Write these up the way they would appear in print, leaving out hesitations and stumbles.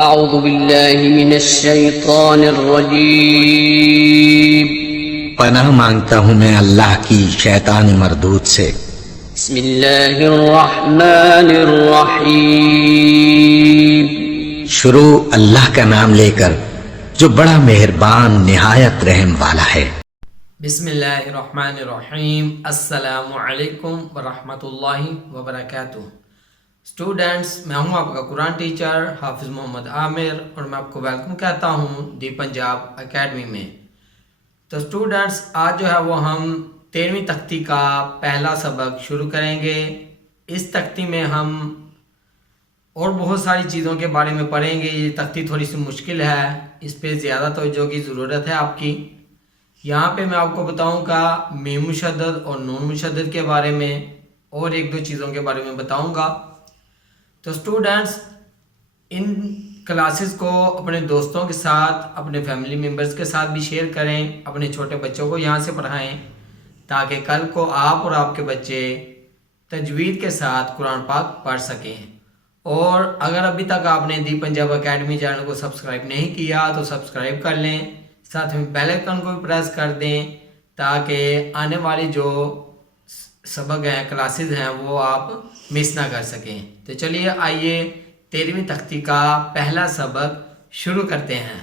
أعوذ بالله من الشيطان الرجيم پناہ مانگتا ہوں میں اللہ کی شیطان مردود سے۔ بسم الله الرحمن الرحيم شروع اللہ کا نام لے کر جو بڑا مہربان نہایت رحم والا ہے۔ بسم اللہ الرحمن الرحیم۔ السلام علیکم ورحمۃ اللہ وبرکاتہ۔ اسٹوڈنٹس، میں ہوں آپ کا قرآن ٹیچر حافظ محمد عامر اور میں آپ کو ویلکم کہتا ہوں دی پنجاب اکیڈمی میں۔ تو اسٹوڈنٹس، آج جو ہے وہ ہم 13ویں تختی کا پہلا سبق شروع کریں گے۔ اس تختی میں ہم اور بہت ساری چیزوں کے بارے میں پڑھیں گے۔ یہ تختی تھوڑی سی مشکل ہے، اس پہ زیادہ توجہ کی ضرورت ہے آپ کی۔ یہاں پہ میں آپ کو بتاؤں گا میم مشدد اور نون مشدد کے بارے میں، اور ایک دو چیزوں کے بارے میں بتاؤں گا۔ تو اسٹوڈنٹس، ان کلاسز کو اپنے دوستوں کے ساتھ، اپنے فیملی ممبرز کے ساتھ بھی شیئر کریں، اپنے چھوٹے بچوں کو یہاں سے پڑھائیں تاکہ کل کو آپ اور آپ کے بچے تجوید کے ساتھ قرآن پاک پڑھ سکیں۔ اور اگر ابھی تک آپ نے دی پنجاب اکیڈمی چینل کو سبسکرائب نہیں کیا تو سبسکرائب کر لیں، ساتھ میں بیل آئیکن کو بھی پریس کر دیں تاکہ آنے والی جو سبق ہیں، کلاسز ہیں، وہ آپ مس نہ کر سکیں۔ تو چلیے آئیے 13ویں تختی کا پہلا سبق شروع کرتے ہیں۔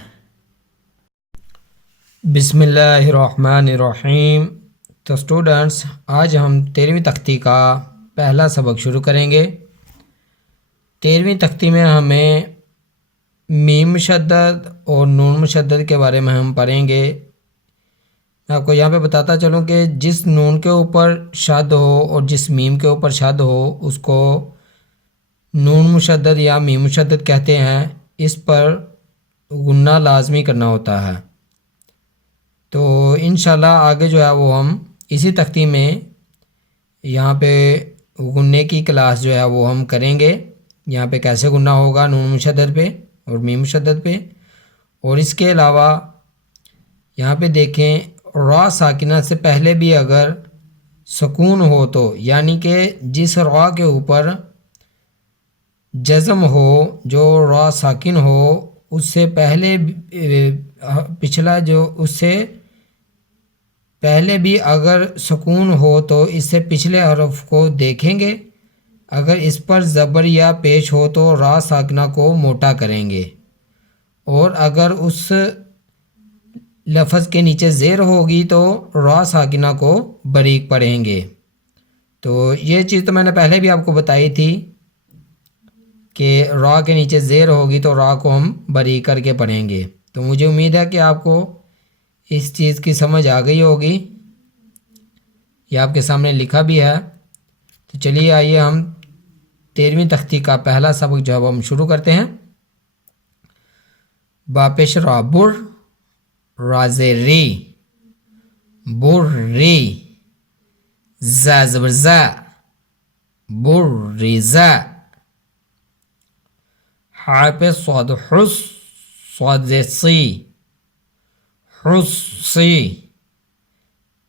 بسم اللہ الرحمن الرحیم۔ تو اسٹوڈنٹس، آج ہم 13ویں تختی کا پہلا سبق شروع کریں گے۔ 13ویں تختی میں ہمیں میم مشدد اور نون مشدد کے بارے میں ہم پڑھیں گے۔ میں آپ کو یہاں پہ بتاتا چلوں کہ جس نون کے اوپر شد ہو اور جس میم کے اوپر شد ہو اس کو نون مشدد یا میم مشدد کہتے ہیں۔ اس پر غنہ لازمی کرنا ہوتا ہے۔ تو انشاءاللہ آگے جو ہے وہ ہم اسی تختی میں یہاں پہ غنّے کی کلاس جو ہے وہ ہم کریں گے۔ یہاں پہ کیسے غنّہ ہوگا نون مشدد پہ اور میم مشدد پہ۔ اور اس کے علاوہ یہاں پہ دیکھیں، را ساکنہ سے پہلے بھی اگر سکون ہو تو، یعنی کہ جس را کے اوپر جزم ہو، جو را ساکن ہو، اس سے پہلے پچھلا جو اس سے پہلے بھی اگر سکون ہو تو اس سے پچھلے حرف کو دیکھیں گے۔ اگر اس پر زبر یا پیش ہو تو را ساکنہ کو موٹا کریں گے، اور اگر اس لفظ کے نیچے زیر ہوگی تو را ساکنہ کو باریک پڑھیں گے۔ تو یہ چیز تو میں نے پہلے بھی آپ کو بتائی تھی کہ را کے نیچے زیر ہوگی تو را کو ہم باریک کر کے پڑھیں گے۔ تو مجھے امید ہے کہ آپ کو اس چیز کی سمجھ آ گئی ہوگی، یہ آپ کے سامنے لکھا بھی ہے۔ تو چلیے آئیے ہم 13ویں تختی کا پہلا سبق جو ہے وہ ہم شروع کرتے ہیں۔ با پیش را بر، راز ری، بر ری، زا زبر زا، بر ریزا، ہا پہ صاد حس، صاد سی، حسی،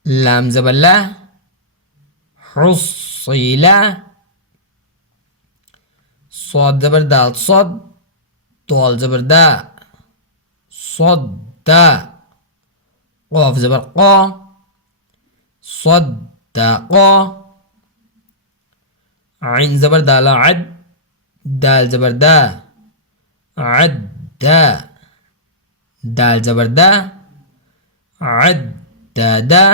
لام زبر لا، حصیلا، صاد زبر دال صد، دال زبر دا، صد دا، قاف زبر قا، صد دا قا، عین زبر دال عد، دال زبر دا، عد دا، دال زبر دا، عد دا دا،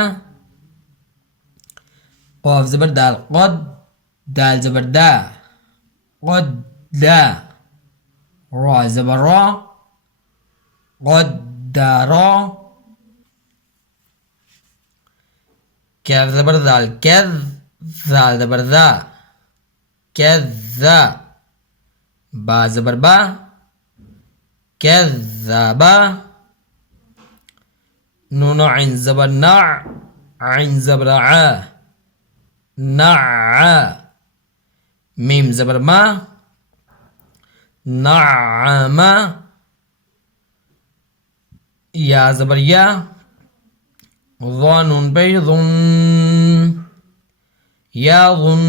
قاف زبر دال قد، دال زبر دا، قد دا، را زبر را، قد دا را، کاف زبر دال کذ، ذال زبر ذا، کذا، با زبر با، کذبا، نون عین زبر نع، عین زبر ع، نع، میم زبر ما، نعم، یا زبر یا، ضا نون پہ ظن، یا ظن،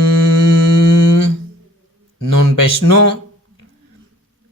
نون پیش نو،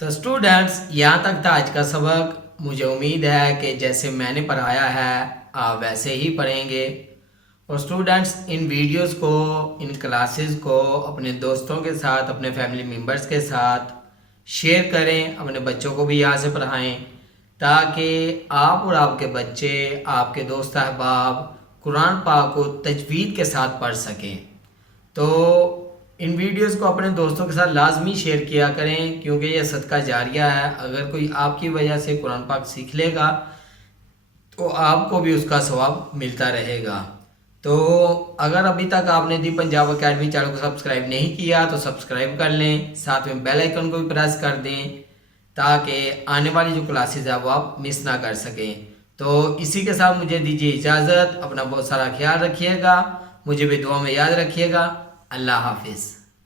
تو اسٹوڈنٹس یہاں تک تھا آج کا سبق. مجھے امید ہے کہ جیسے میں نے پڑھایا ہے آپ ویسے ہی پڑھیں گے. اور اسٹوڈنٹس ان ویڈیوز کو، ان کلاسز کو اپنے دوستوں کے ساتھ، اپنے فیملی ممبرس کے ساتھ شیئر کریں، اپنے بچوں کو بھی یہاں سے پڑھائیں تاکہ آپ اور آپ کے بچے، آپ کے دوست احباب قرآن پاک کو تجوید کے ساتھ پڑھ سکیں. تو ان ویڈیوز کو اپنے دوستوں کے ساتھ لازمی شیئر کیا کریں کیونکہ یہ صدقہ جاریہ ہے. اگر کوئی آپ کی وجہ سے قرآن پاک سیکھ لے گا تو آپ کو بھی اس کا ثواب ملتا رہے گا. تو اگر ابھی تک آپ نے دی پنجاب اکیڈمی چینل کو سبسکرائب نہیں کیا تو سبسکرائب کر لیں، ساتھ میں بیل آئیکن کو بھی پریس کر دیں تاکہ آنے والی جو کلاسز ہے وہ آپ مس نہ کر سکیں. تو اسی کے ساتھ مجھے دیجیے اجازت. اپنا بہت سارا خیال رکھیے گا، مجھے بھی دعا میں یاد رکھیے گا. اللہ حافظ.